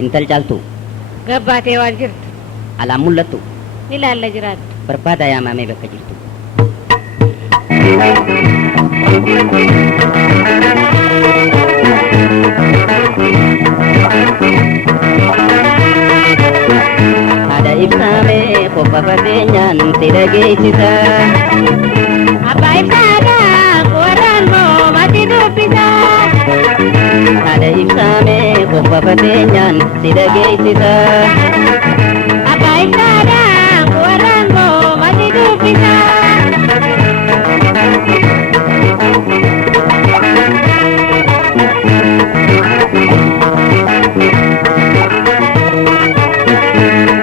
Intal caaltu gabbaatee waan jirtu alaan mul'attu ni laalla jiraattu. barbaadaa yaamamee bakka jirtu. Haadha ibsaamee qofa fageenyaan si dhageessisa. Abbaa ibsaadhaan warraan moo mati dubbisa. Haadha ibsaamee qofa fageenyaan si dhageessisa. Abbaa ibsaadhaan warraan moo mati dubbisa.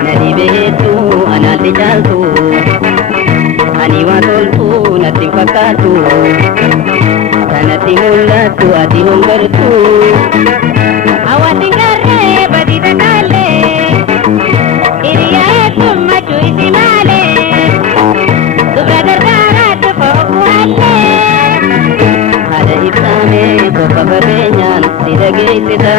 Nadi beektu anaalli caaltu ani waan toltu natti hin fakkaatu kanatti mul'attu ati hongartu. Hawaasni garree badii takaallee hiriyaa heddummaachuu isi maalee dubra gargaaraatti foo'uwaallee. Haadha ibsaamee qofa fageenyaan si dhageessisa.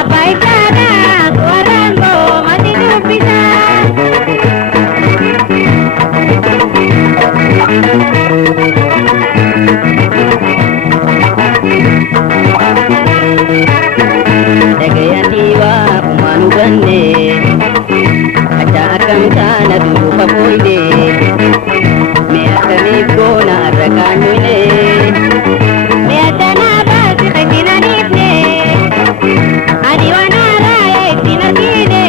Abbaa ibsaadhaan warraan moo mati dubbisa. Dhagayanii waa uumaan hubanne achaa akkam taana duuba booyne mee akkamiif goona har'a kaanyuune. Mee addanaa baasi rakkina dhiifne ani waan haaraa ittiin argine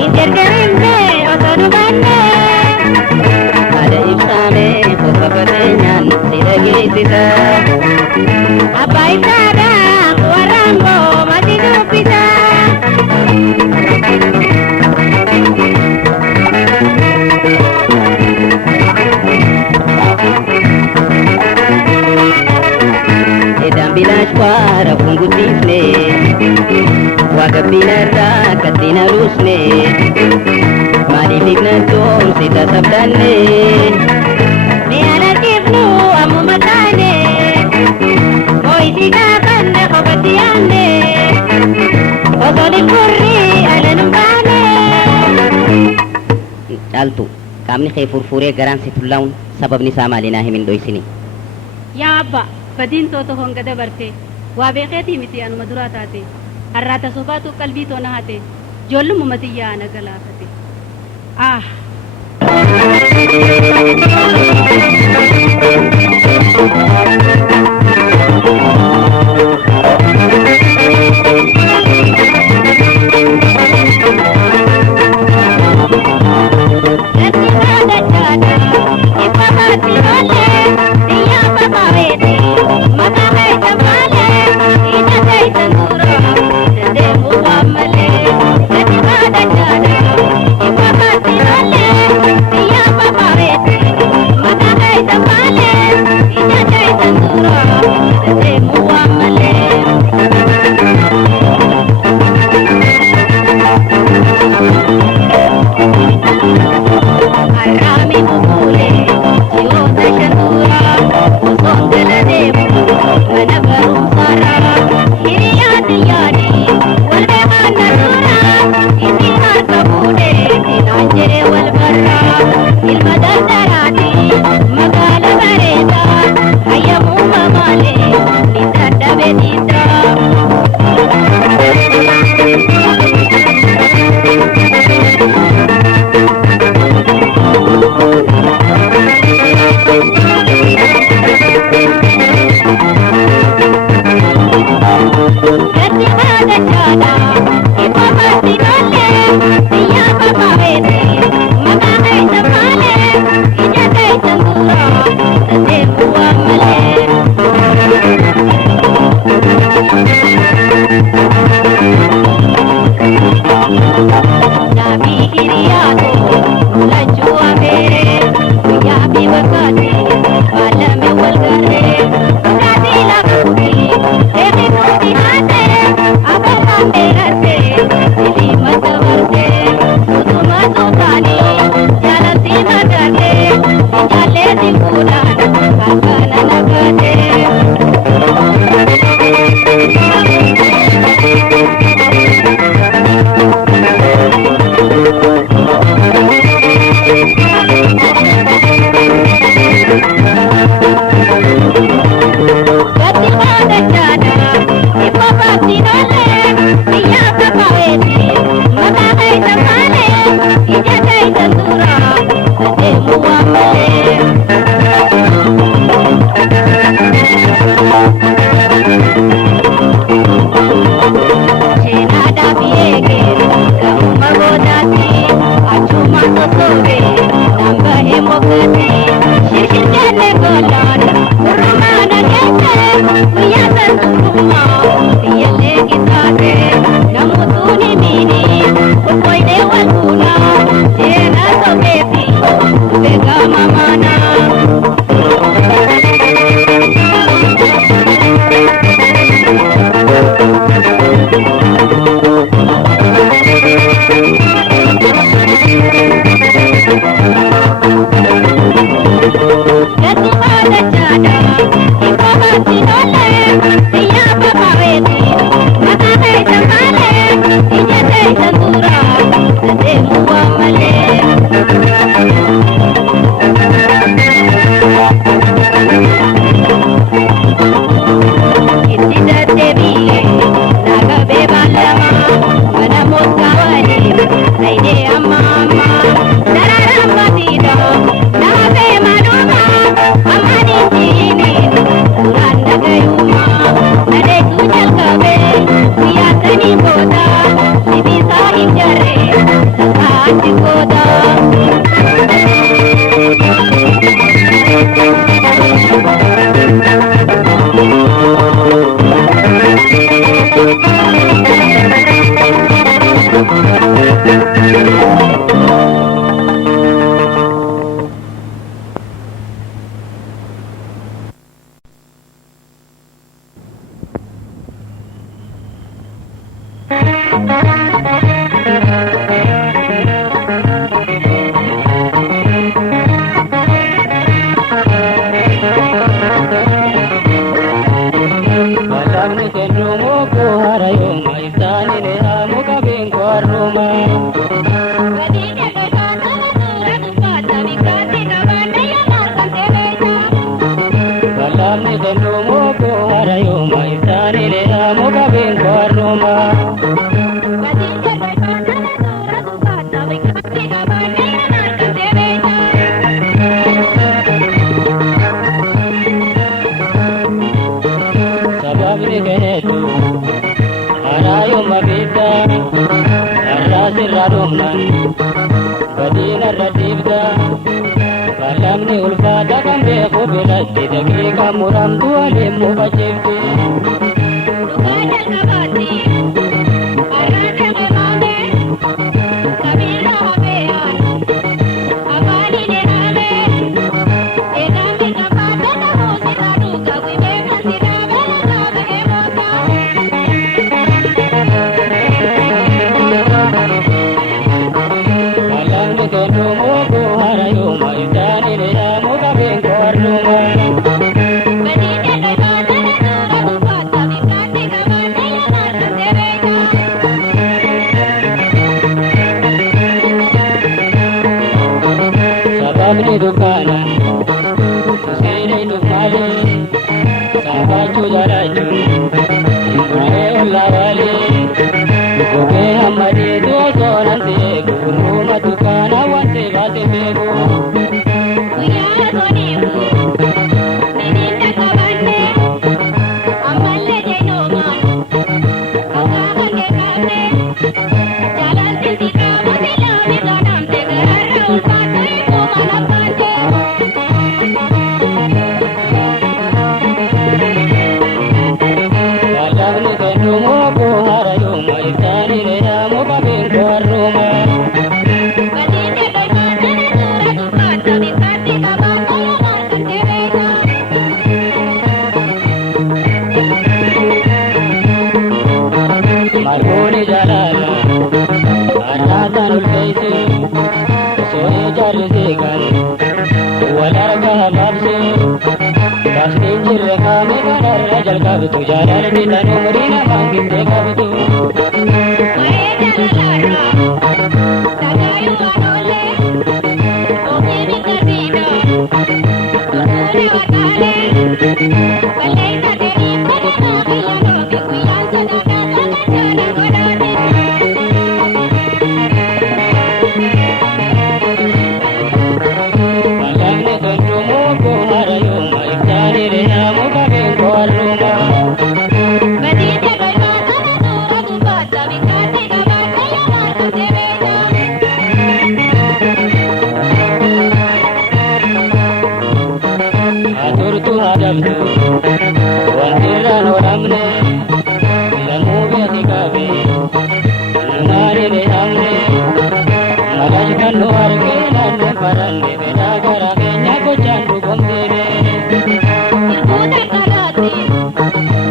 hin jarjarimne osoo nu banne. Haadha ibsaamee qofa fageenyaan si dhageessisa. Abbaa ibsaadhaan warraan moo mati dubbisa. Edaan bilaash waara funguddifne waa gabbinarraa kattiin aluusne maaliif ignachoon si tasabdanne. Mee alarjiifnu ammuma taane moo isi gaafanne kophaatti yaanne osoo dhibburri ala nu baane. Caaltu qaamni kee furfuree garaan si tullaa'uun sababni isaa maali naa himin dhoysini. Yaa abbaa badiin too tohoon gada barte waa beekeetii miti anuma duraa taate har'aata sobaatu qalbii toona hate ijoollumuma xiyyaa ana galaafate. Magala bareta, ayamuma male, Badita, hamne lamu be gabe nare ne hamne magai kan luar ke nan paran de beda gara ke nyago jandu gombe ne Ibuta karate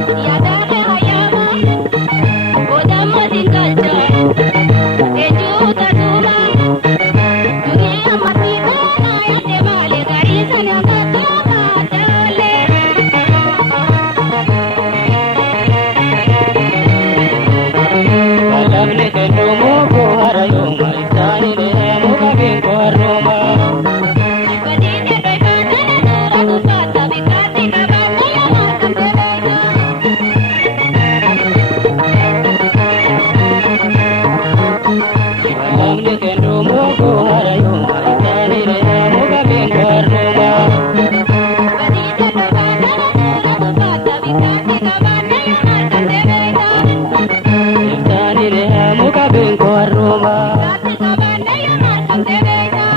tiada hayama godam tinggalja ejuta suma dunia mati kana ya demale garisan yang dale Kalamne kendo mo ko harayo mai tani ne mo ka bin ko aroma badine dai kana dura kupata bikati kabata ya makam delega Kalamne kendo mo ko harayo mai tani ne mo ka bin ko aroma badine dai kana dura kupata bikati kabata ya makam delega tani ne mo ka bin ko aroma bikati kabata ya makam delega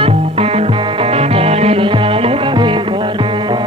tani ne mo ka bin ko aroma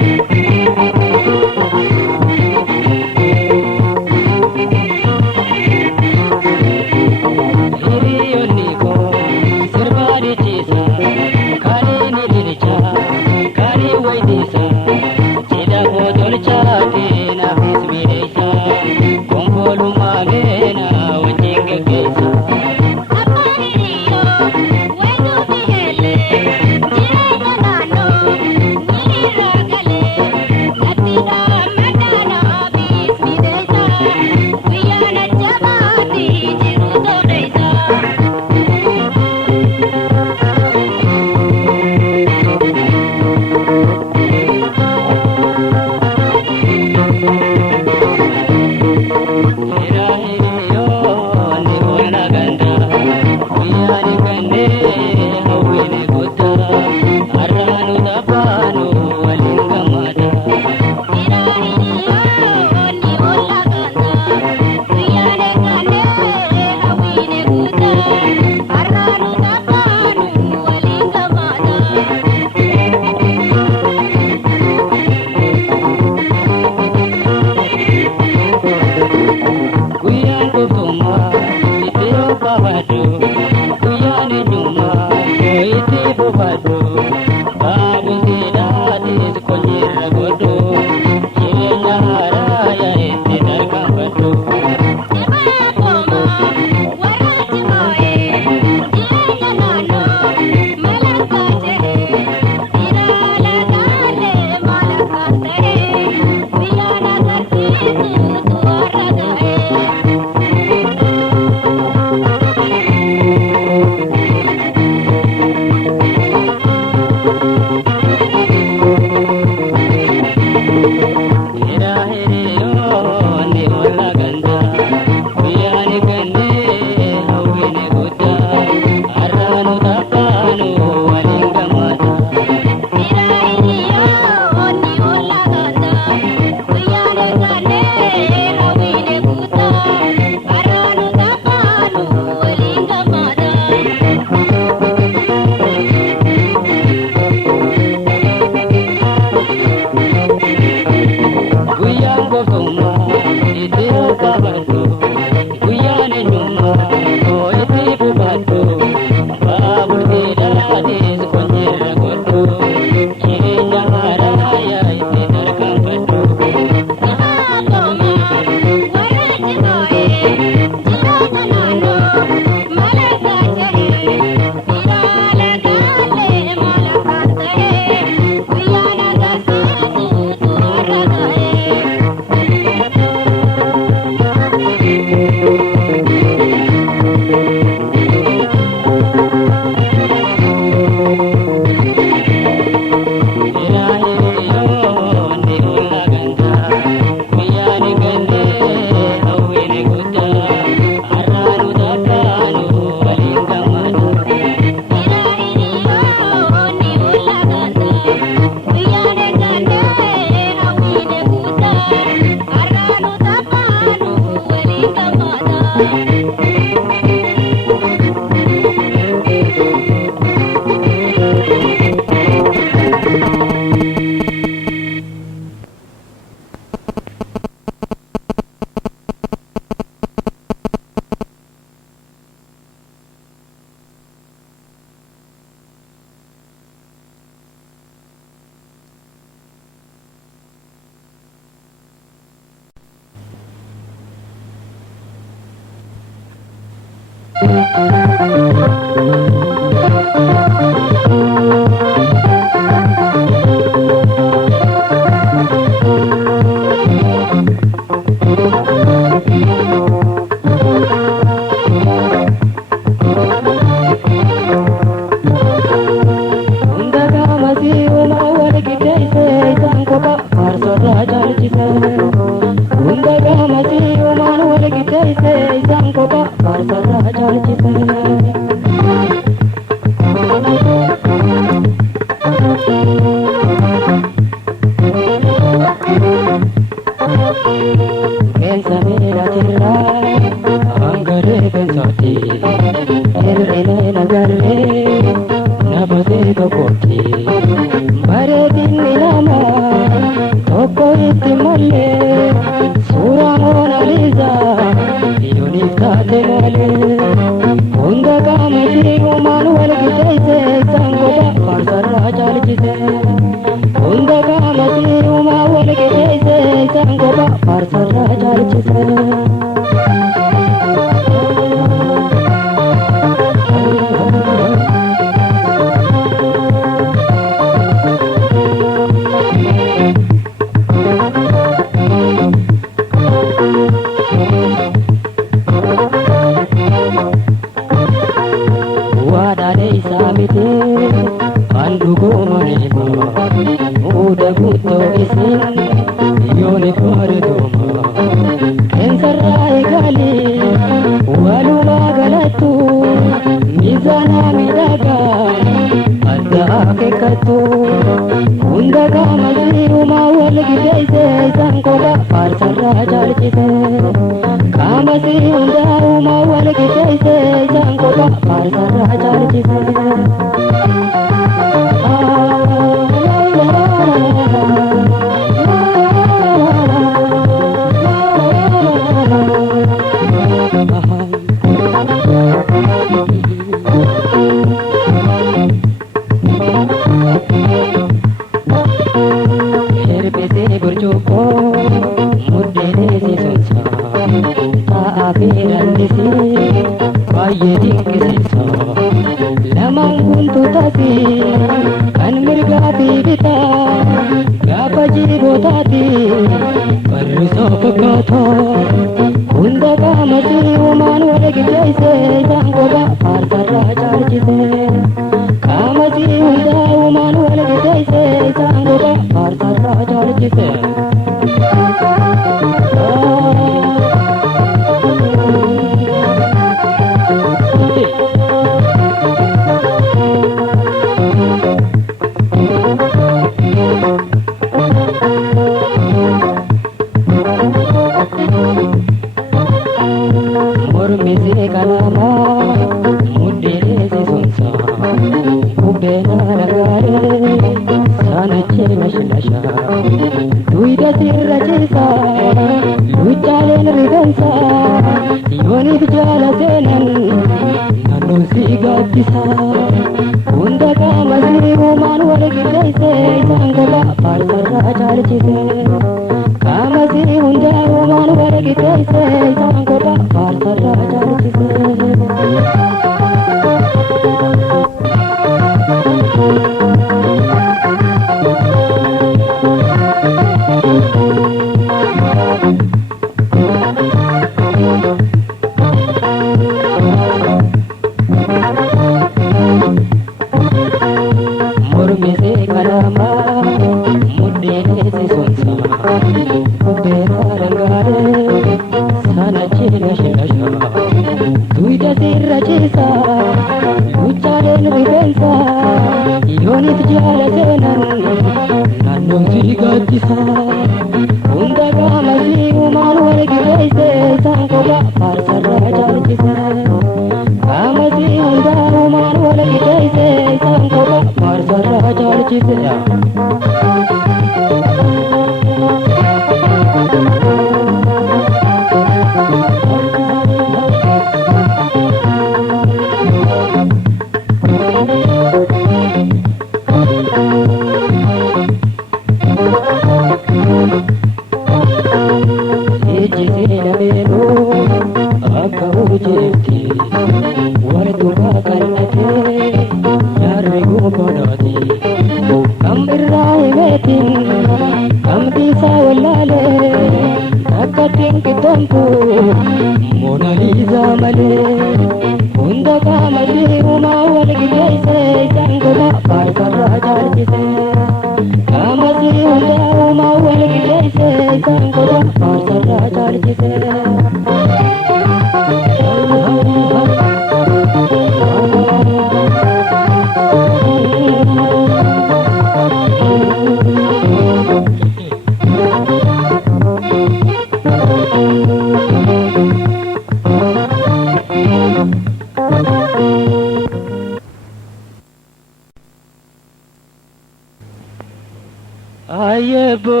Ayebo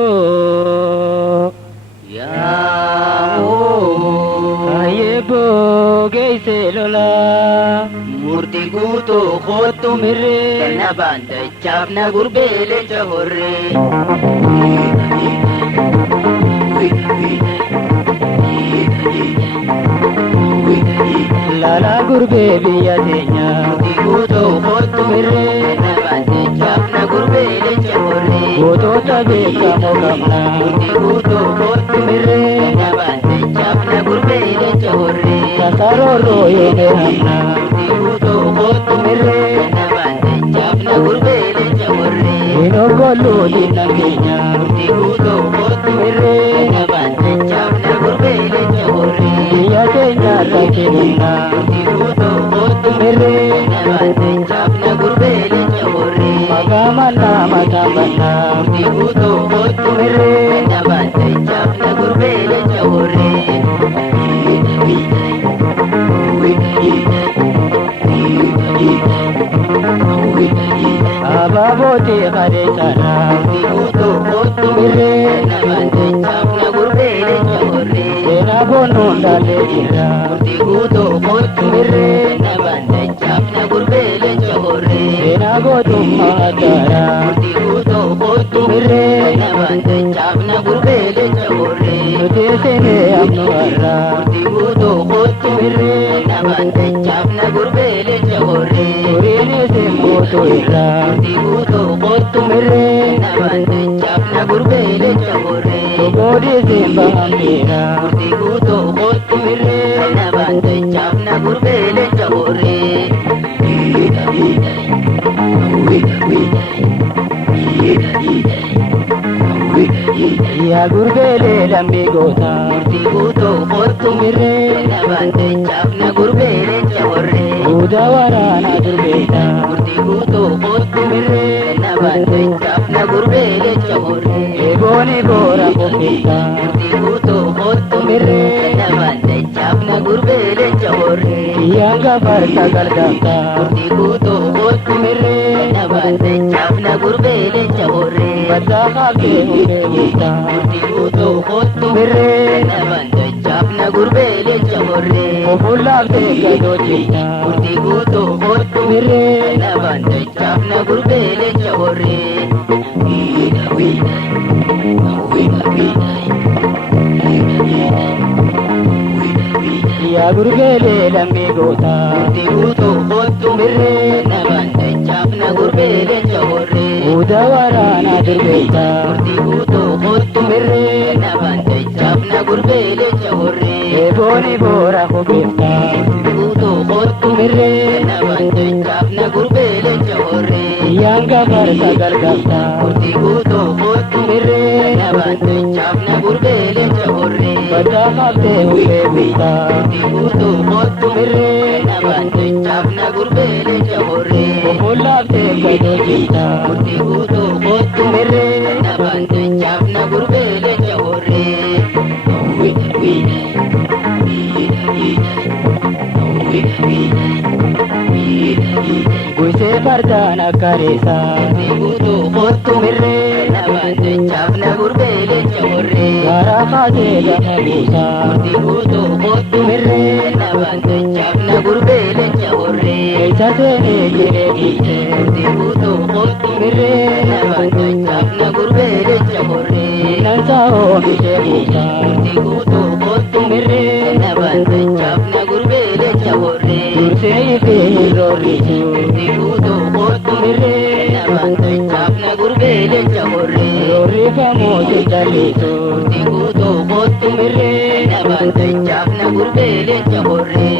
Yaamo ayebo geise lola murti guutuu kootu mirre na bandachaaf na gurbeele jahorre. lala gurbe biyya teenya Murti guutuu kootu mirre na bandachaaf na gurbeele jahorre. gootota beekamoo qabna Murti guutuu kootu mirre na bandachaaf na gurbeele jahorre. kasaroorroo yoome hamna Murti guutuu kootu mirre na bandachaaf na gurbeele jahorre. inogolluu diinnan keenya Murti guutuu kootu mirre na bandachaaf na gurbeele jahorre. biyya teenya irra kenninna Murti guutuu kootu mirre na bandachaaf na gurbeele jahorre. maqaa mannaa mataan bannaa Murti guutuu kootu mirre na bandachaaf na gurbeele jahorre. abaabootii qadeessana Murti guutuu kootu mirre na bandachaaf na gurbeele jahorre. seenaa boonnuun dhaallee jirra Murti guutuu kootu mirre na bandachaaf na gurbeele jahorre. seenaa gootummaa addaara Murti guutuu kootu mirre na bandachaaf na gurbeele jahorre. nuti seenee amnu har'a Murti guutuu kootu mirre na bandachaaf na gurbeele jahorre. turiin isin guutuu irra Murti guutuu kootu mirre na bandachaaf na gurbeele jahorre. togoodhi isin bahamteera Murti guutuu kootu mirre na bandachaaf na gurbeele jahorre. yaa gurbeelee lammii goota Murti guutuu kootu mirre na bandachaaf na gurbeele jahorre. buuda waraanaa durbeeta Murti guutuu kootu mirre na bandachaaf na gurbeele jahorre. eebooni boora qopheessa Murti guutuu kootu mirre na bandachaaf na gurbeele jahorre. biyyaan gafarsa galgalta Murti guutuu kootu mirre na bandachaaf na gurbeele jahorre. baddaa qabdee hundee bulta Murti guutuu kootu mirre na bandachaaf na gurbeele jahorre. ofullaaftee gadoochita Murti guutuu kootu mirre na bandachaaf na gurbeele jahorre. yaa gurbeelee lammii goota Murti guutuu kootu mirre na bandachaaf na gurbeele jahorre. buuda waraanaa durbeeta Murti guutuu kootu mirre na bandachaaf na gurbeele jahorre. eebooni boora qopheessa Murti guutuu kootu mirre na bandachaaf na gurbeele jahorre. biyyaan gafarsa galgalta Murti guutuu kootu mirre na bandachaaf na gurbeele jahorre. baddaa qabdee hundee bulta Murti guutuu kootu mirre na bandachaaf na gurbeele jahorre. ofullaaftee gadoochita Murti guutuu kootu mirre na bandachaaf na gurbeele jahorre. guysee fardaan akka reessa Murti guutuu kootu mirre na bandachaaf na gurbeele jahorre. garaa kaasee gama buusa Murti guutuu kootu mirre na bandachaaf na gurbeele jahorre. keessa seenee jiree dhiise Murti guutuu kootu mirre na bandachaaf na gurbeele jahorre. nansa oomishee buusa Murti guutuu kootu mirre na bandachaaf na gurbeele jahorre. dursee ifee hin roorrisu Murti guutuu kootu mirre na bandachaaf na gurbeele jahorre. roorrifamoo jechallisu Murti guutuu kootu mirre na bandachaaf na gurbeele jahorre.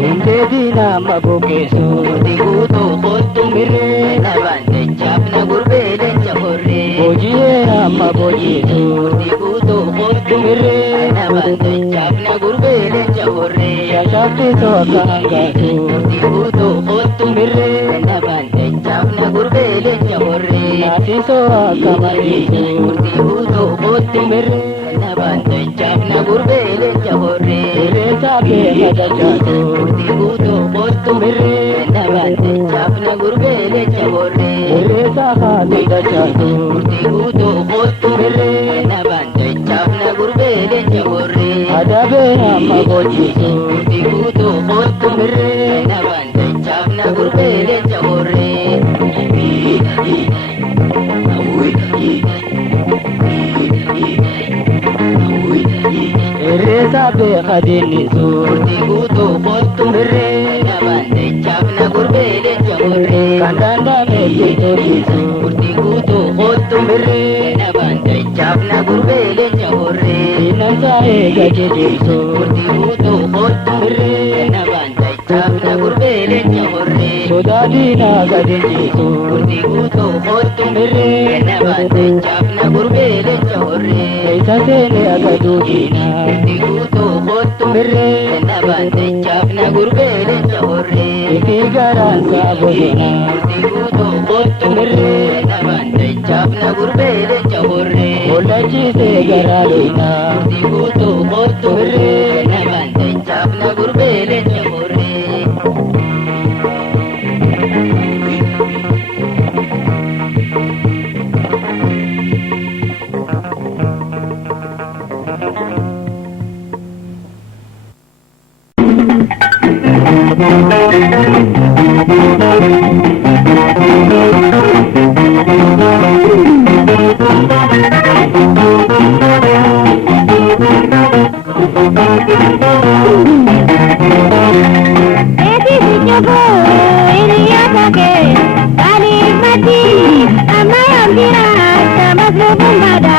hundee diinaa mabukeessu Murti guutuu kootu mirre na bandachaaf na gurbeele jahorre. hojii'ee amma bojiisu Murti guutuu kootu mirre na bandachaaf na gurbeele jahorre. shashaftisoo akka hangaasu Murti guutuu kootu mirre na bandachaaf na gurbeele jahorre. naasisoo akka mariisu Murti guutuu dachatu Murtii guutuu kottu nabante chaafna gurbeele chaborre. Irreessa haati dachatu Murtii guutuu kottu nabante chaafna gurbeele chaborre. adabee amma gochisu Murtii guutuu kottu nabante chaafna gurbeele chaborre. irreessa beeka dinnisu Murtii guutuu kottu nabante chaafna gurbeele chaborre. kan danda'ametti tolchisu Murtii guutuu kottu nabante chaafna gurbeele chaborre. dinamsa eega jijjiirsu Murtii guutuu kottu nabante chaafna gurbeele chaborre. sodaa diinaa gadinjisu Murtii guutuu kottu nabante chaafna gurbeele chaborre. keessa seene agaduu diinaa Murtii guutuu kottu nabante chaafna gurbeele chaborre. ifi garaansaa bosonaa Murtii guutuu kottu nabante chaafna gurbeele chaborre. Ollachiisee garaa loonaa Murtii guutuu kottu nabante chaafna gurbeele chaborre. Eti sijogo iriyatake kalimati amayambira tamaslubumbada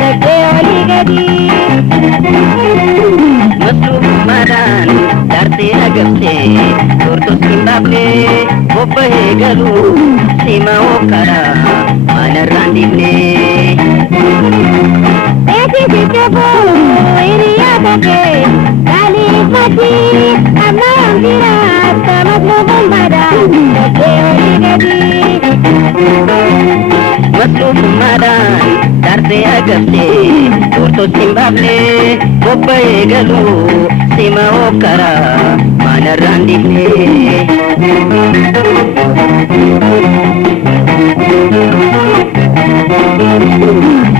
sagde oligadi. Maslubumadaan dartee agabsee tortos hin baafne bobbahee galuu sima hokkaraa manarraan dibne. Eti sijogo iriyatake kalimati amayambira tamaslubumbada sagde oligadi. Maslubumadaan dartee agabsee tortos hin baafne bobbahee galuu sima hokkaraa manarraan dibne.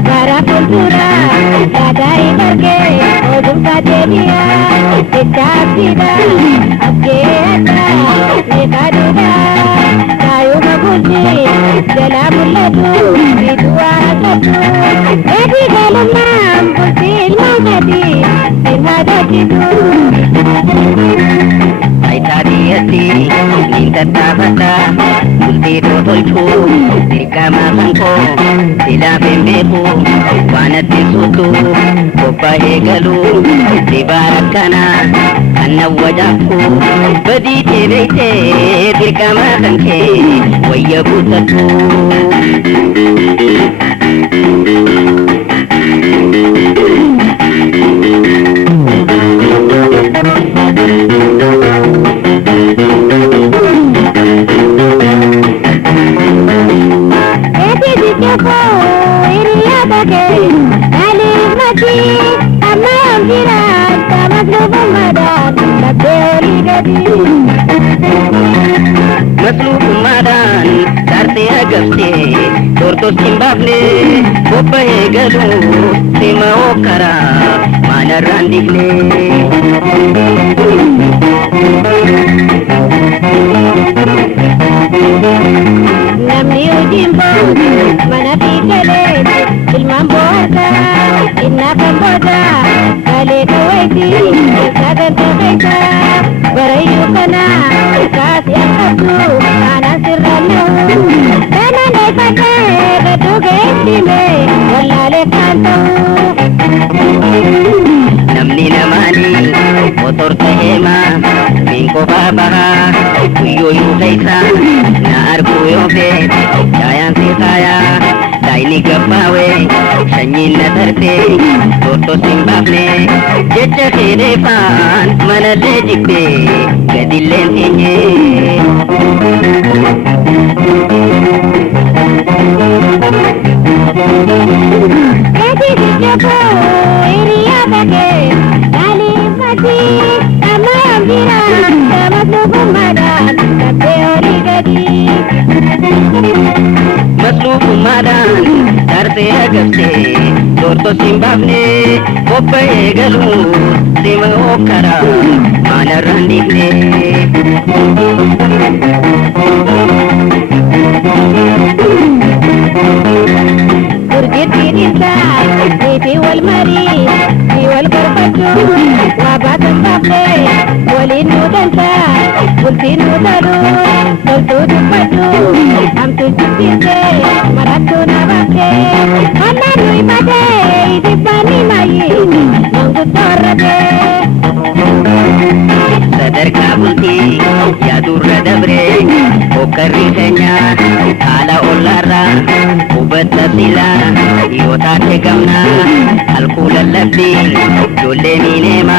Para kultura dadai barke odum kadedia tetapida abgeata nekaduda kayu mabuji jalamuladu bidua satu edi galamam putil mangadi inhada kidu. Aitadiyati nintatabata bultito tolchu dirqama sanko sila bembeku wanatti sutu bobbahee galuu dibaarakana kanna wajaku badite beite dirqama kanke wayya guutatu. Eti sijogo iriyatake kalimati amayambira tamaslubumbada sagde oligadi. Maslubumadaan dartee agabsee tortos hin baafne bobbahee galuu sima hokkaraa manarraan dibne. Namni ujimbo mana fikele ilman boharka inna kamboda kale kawaiti sagan kawaita barayu kana kasi akabdu ana sirrallahu kana nefate gaduge istime wallale kantahu. Namni namaani motor taheema min qofaa bahaa guyyooyuu keessa na arguu yoo fee daayaan seesaayaa daayini gabbaawe sanyiin na tarbee tortos hin baafne jecha keedeefaan manallee jibbee gadilleen teenye. Eti sijogo iriyatake kalimati amayambira Teori gadi Maslubu madan Darte agabse Torto simbabne Koppa egalu Sima okara Mana randibne Urjiti disa Iti wal mari Iti wal karpatu Wabatan kafe Walinu dansa Ultinu dalu Toltu dupatu Amtu jutise Maratu nabake Mananu ibade Idipani mayi Manggutorade Sadar kabulti Yadurra dabre Okarri senya Ala olara Ubata sila Yota tegamna Alkula labdi Jolle minema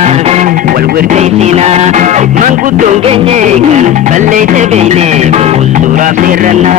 Walwirte sina Mangudong genye Kan balle tebele Uzdura sirrana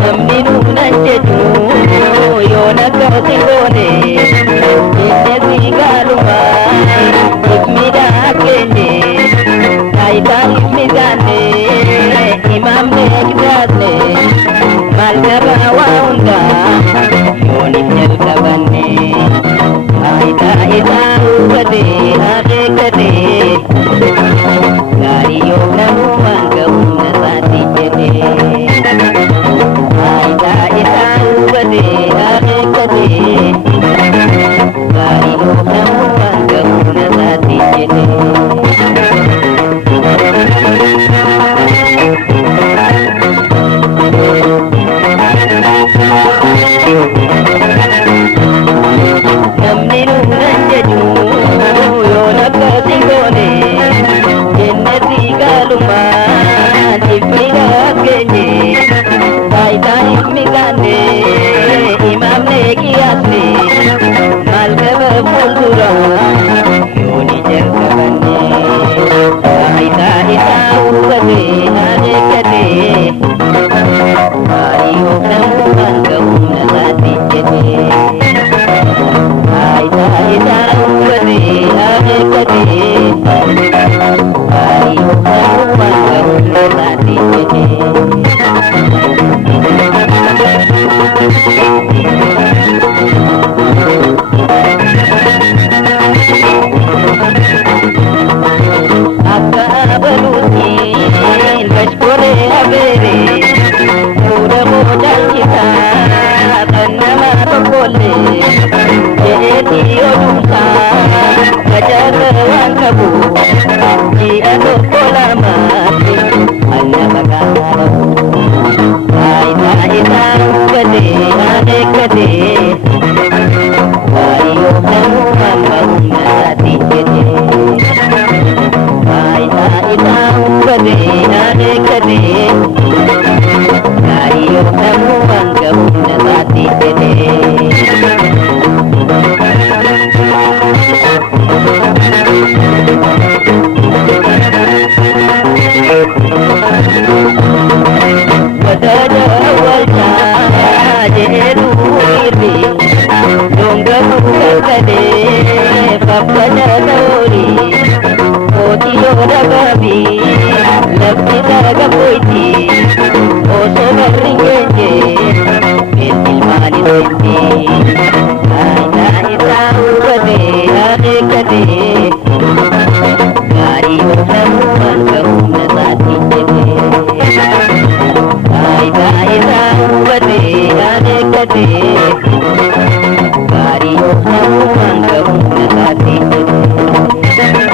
Namni nunan jedhu yoo nagaa si goone gaarii yoo ta'uu hanga humna isaatiin jedhee. Wadada waltaa jedhu irri donga buufatee faffana ta'oori mootii yoo dhagaami lafti dhaga boyti osoo barri geenye ilmaan iseenti taayitaa isaa hubatee adeekkatee gaarii yoo ta'uu hanga humna isaatiin jedhee. Taayitaa isaa hubatee adeekkatee gaarii yoo ta'uu hanga humna isaatiin jedhee.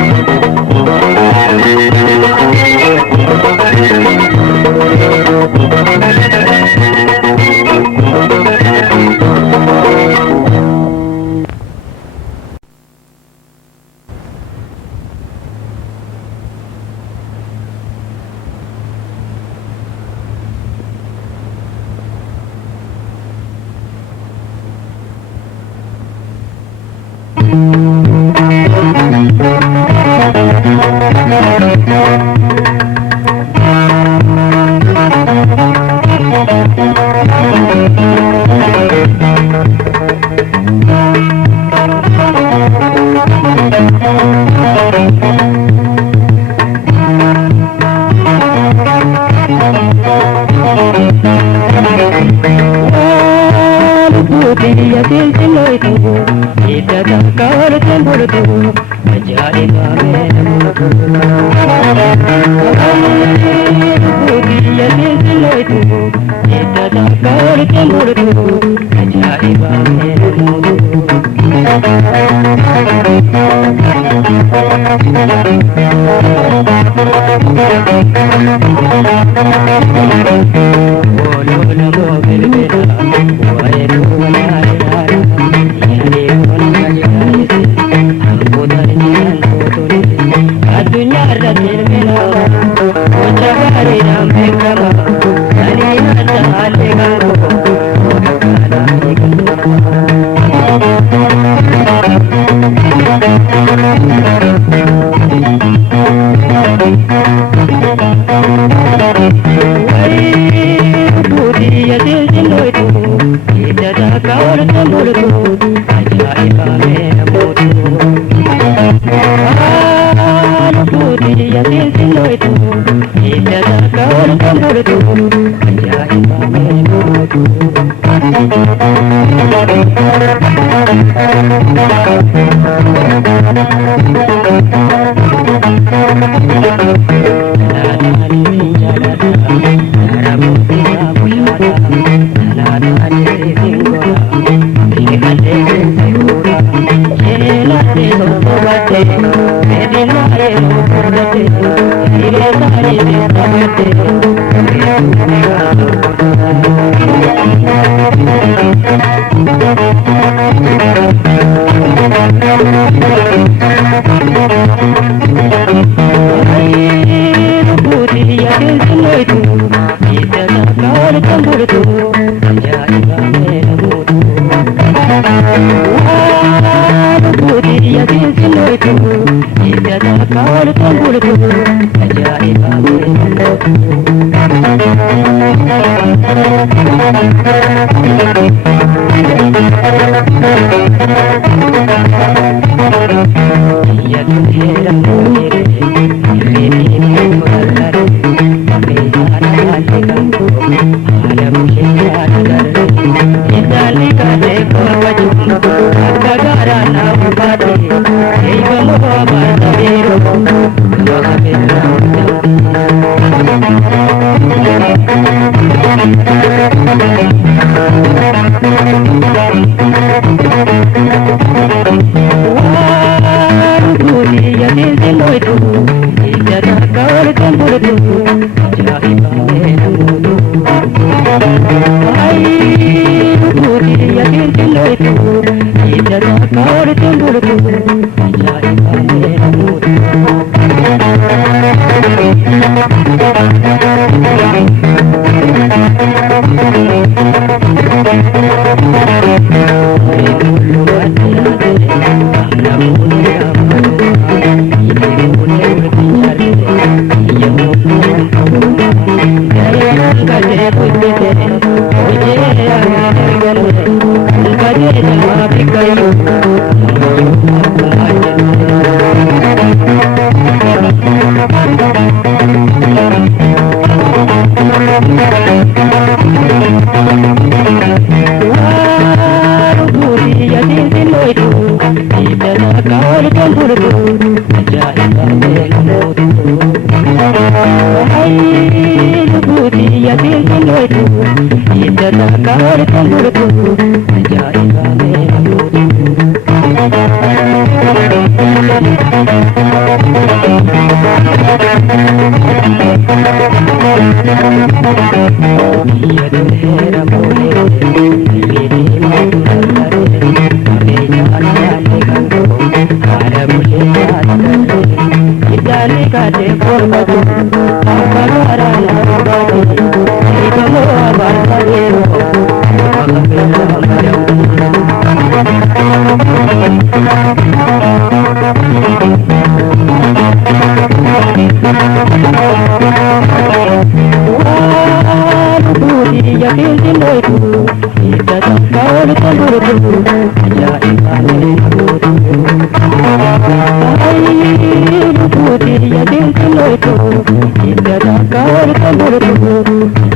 Thank you.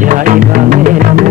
Jai